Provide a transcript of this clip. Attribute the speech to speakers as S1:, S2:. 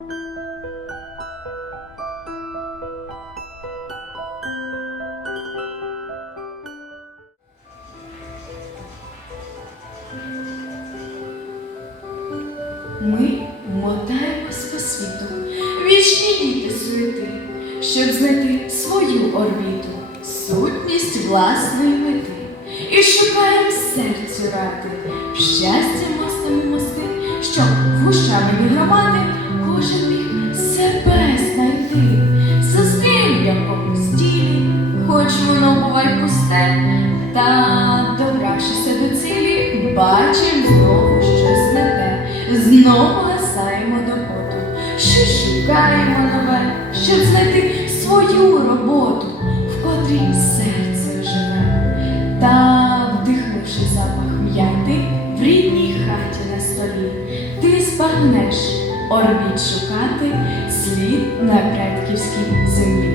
S1: Ми мотаємось по світу, вічні діти суєти, щоб знайти свою орбіту, сутність власної мети. І шукаємо серцю ради, щастя щоб вушами відгромати, кожен міг себе знайти. Зустрінь в якомусь ділі, хоч воно бувай пусте, та добравшися до цілі, бачим знову щось не те. Знову гасаємо до поту, що шукаємо нове, щоб знайти свою роботу, в котрій серце живе. Та, ти орбіт шукати слід на предківській землі.